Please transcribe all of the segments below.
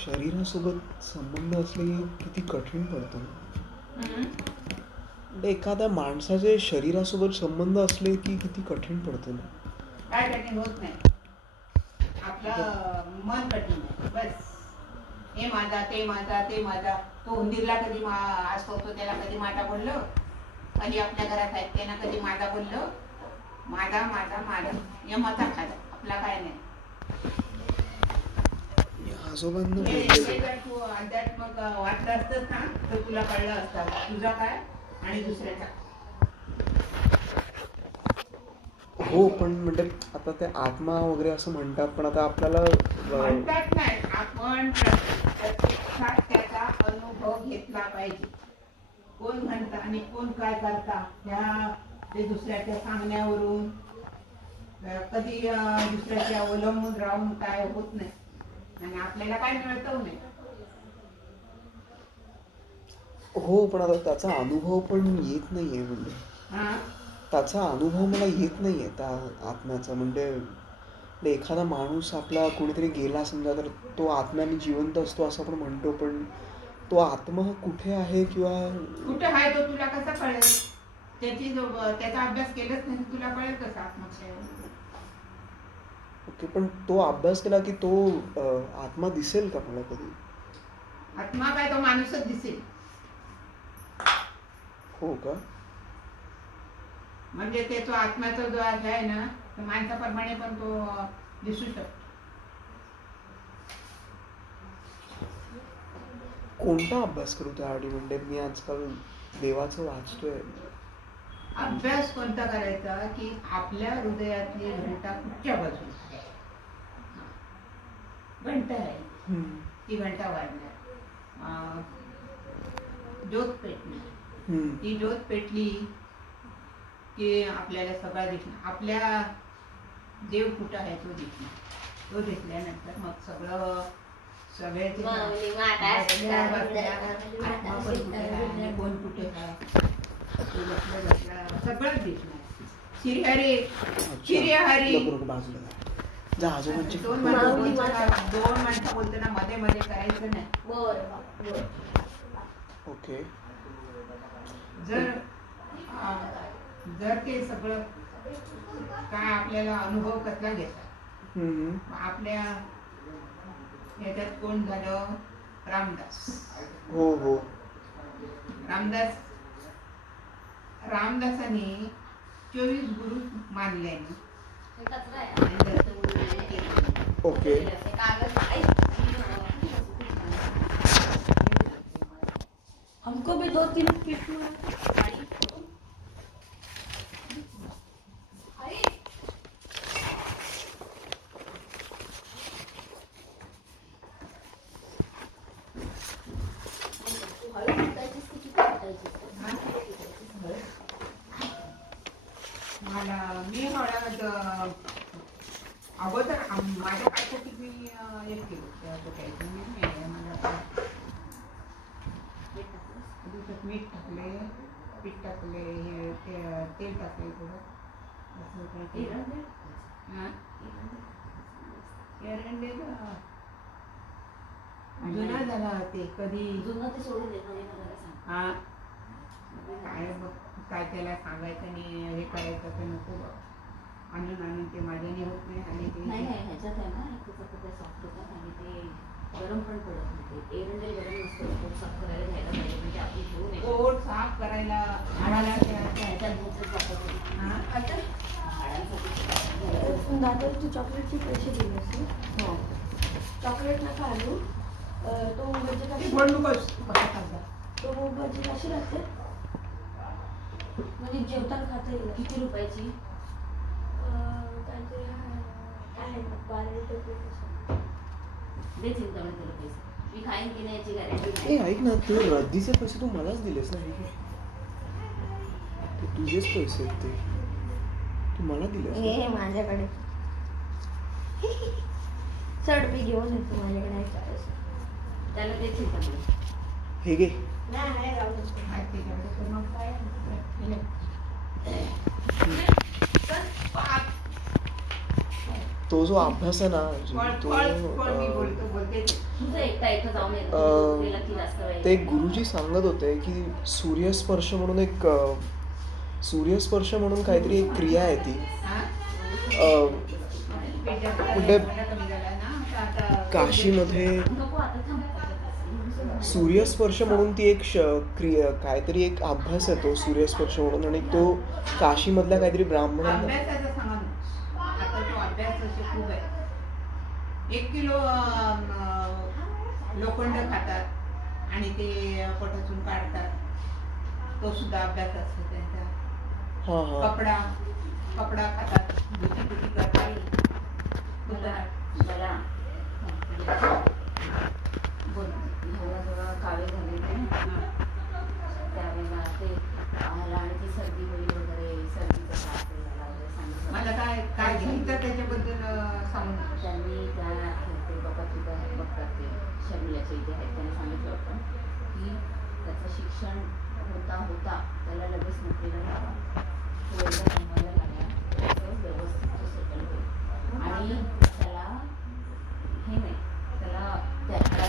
शरीरासोबत संबंध असले की किती कठीण पडतो ना. म्हणजे एखाद्या माणसाचे शरीरासोबत संबंध असले की किती कठीण पडतो ना. काय कठीण होत नाही, आपलं मन कठीण आहे बस. हे माझा ते माझा ते माझा. तो उंदीरला कधी असतो त्याला कधी माझा बोललो, कधी आपल्या घरात आहेत त्यांना कधी माझा बोललो. माझा माझा माझा यमाचा खाजा, आपला काय नाही. आजोबांना जर तू अध्यात्मक वाटलं असतंच ना तर तुला कळलं असतं तुझा काय आणि दुसऱ्याचा. हो, पण म्हणजे आता ते आत्मा वगैरे असं म्हणतात, पण आता आपल्याला म्हणतात नाही, आपण प्रत्यक्षात त्याचा अनुभव घेतला पाहिजे. कोण म्हणता आणि कोण काय करता ह्या ते दुसऱ्याच्या सांगण्यावरून कधी दुसऱ्याच्या अवलंबून राहून काय होत नाही आणि आपल्याला काय मिळतं नाही. हो, पण आता त्याचा अनुभव पण येत नाहीये. म्हणजे त्याचा अनुभव मला येत नाहीये त्या आत्म्याचा. म्हणजे एखादा माणूस आपला कोणीतरी गेला समजा तर तो आत्म्याने जिवंत असतो असं आपण म्हणतो, पण तो आत्मा कुठे आहे किंवा कुठे आहे तो तुला कसा कळेल? त्याचा अभ्यास केलाच नाही तुला कळेल कसं आत्मा काय? ओके, पण तो अभ्यास केला की तो आत्मा दिसेल का मला कधी? आत्मा काय तो माणूसच दिसेल. हो का? म्हणजे त्याचा आत्म्याचा जो आहे ना तो माणसाप्रमाणे पण तो दिसू शकतो. कोणता अभ्यास करू त्यासाठी? म्हणजे मी आजकाल देवाचं वाचतोय. अभ्यास कोणता करायचा की आपल्या हृदयातली घंटा कुठच्या बाजूला घंटा आहे ती घंटा वाजणार, ज्योत पेटली, ती ज्योत पेटली की आपल्याला सगळं दिसणार. आपल्या देव कुठं आहे तो दिसणार. तो दिसल्यानंतर मग सगळं सगळ्याचे कोण कुठे आहे सगळंच दिसणार. श्रीहरी श्रीहरी दोन माणसं बोलताना मध्ये मध्ये करायचं नाही. ओके. जर ते सगळं काय आपल्याला अनुभव कसला घेतात. आपल्या याच्यात कोण झालं? रामदास. हो हो. रामदासाने 24 गुरु मानले. ओके. हमको भी 2-3 किट मी हळद अगोदर माझ्या पाठीत मी एक मीठ टाकले, पीठ टाकले, तेल टाकले थोडं. एरंडे जुना झाला ते कधी जुनं ते सोडून देत हा काय त्याला सांगायचं आणि हे करायचं तर नको आणून ते माझ्याने होत नाही. आणि ते नाही ह्याच्यात आहे ना ते सॉफ्ट होतात आणि ते गरम पण पडत नाही. ते एरंडे गरम नसतं, पोट साफ करायला घ्यायला पाहिजे. म्हणजे आपली घेऊन पोट साफ करायला आम्हाला ह्याच्यात भोजच वापरतो. दादा तू चॉकलेटचे पैसे दिले असते. हो, चॉकलेट नका आणू. तो मुगाची बोल नकोस कसा खाल्ला तो मुगाची कशी लागते म्हणजे जेवताना खाता येईल. किती रुपयाची? काहीतरी आहे 12 रुपये. दे चिंता तुला पैसे. मी खाईन की नाही याची गॅरंटी नाही. ऐक ना, तू रद्दीचे पैसे तू मलाच दिलेस ना. ते तुझेच पैसे आहेत, ते तू मला दिलेस. हे माझ्याकडे चढ मी घेऊन येतो. माझ्याकडे त्याला दे चिंता. हे घे. नाही राहू तो जो अभ्यास आहे ना मी बोलतो बोलते तुझं एकटा इथं जाऊन येतो गेला की जास्त वेळ ते गुरुजी सांगत होते की सूर्यस्पर्श म्हणून काहीतरी एक क्रिया आहे ती म्हणजे काशीमध्ये नको आता थांब. सूर्यस्पर्श म्हणून ती एक क्रिया काहीतरी एक अभ्यास आहे तो सूर्यस्पर्श म्हणून आणि तो काशीमधल्या काहीतरी ब्राह्मणांना अभ्यासाचं सांगा ना. आता तो अभ्यास असे खूप आहे. 1 किलो लोखंड खातात आणि ते पोटातून काढतात. तो सुद्धा अभ्यास असतो त्यांचा. हा हा कपडा खातात, धुती करतात. मला जेव्हा कावे झाले त्यावेळेला ते आम्हाला आणि ती सर्दी होईल वगैरे सर्दीचा त्रास झाला वगैरे सांगितलं. मला काय घ्यायचं त्याच्याबद्दल सांगून त्यांनी त्या ते बाबा तिथं बघतात ते शर्मिलाच्या इथे आहेत त्यांनी सांगितलं होतं की त्याचं शिक्षण होता त्याला लगेच नोकरीला लावा, तो एकदा कमवायला लागला त्याचं व्यवस्थित सेटल होईल आणि त्याला हे नाही त्याला त्याला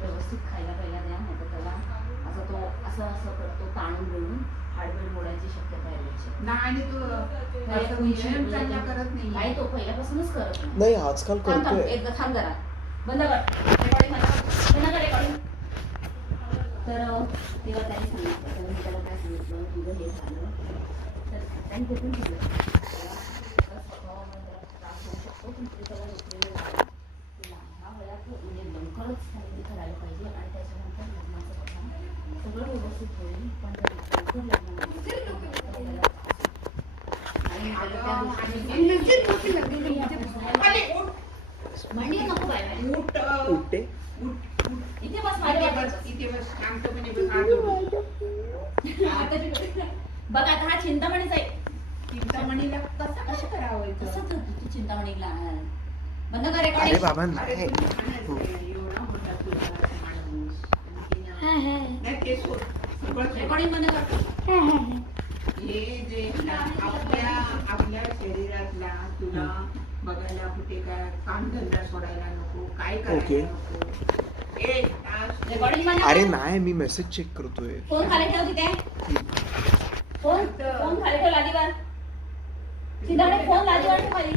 व्यवस्थित खायला प्यायला द्या, नाही तर त्याला असं तो असं करतो ताणून बिळून हाडबीड मोडायची शक्यता आहे. नाही करत नाही काय तो पहिल्यापासूनच करत नाही आजकाल करतोय. एकदा थांब जरा बंद कर रेकॉर्डिंग बंद कर रेकॉर्डिंग. तर तेव्हा त्यांनी सांगितलं तर मी त्याला काय सांगितलं तुझं हे झालं तर त्यांनी ते पण केलं स्वभावामध्ये त्याला त्रास होऊ शकतो पण ते त्याला नोकरीला ह्या वयात म्हणजे लवकरच त्यांनी करायला पाहिजे आणि त्याच्यानंतर लग्नाचं काम सगळं व्यवस्थित होईल पण लवकर लग्न भांडी नको काय उठते इथे बस माझ्या इथे बस आमचं म्हणजे बघ आता हा चिंतामणीच आहे. चिंतामणीला कसं करावं कसं करतो तू चिंतामणीला बंद कर अरे रेकॉर्डिंग. बाबा नाही रेकॉर्डिंग बंद कर. हे जे आपल्या शरीरातला तुला बघायला कुठे काय काम धंदा सोडायला नको काय करायला नको. रेकॉर्डिंग बंद अरे कर. नाही मी मेसेज चेक करतोय. फोन खाली ठेव तिथे. फोन खाली ठेव लादीवर. सीधा फोन लादीवर ठेव खाली.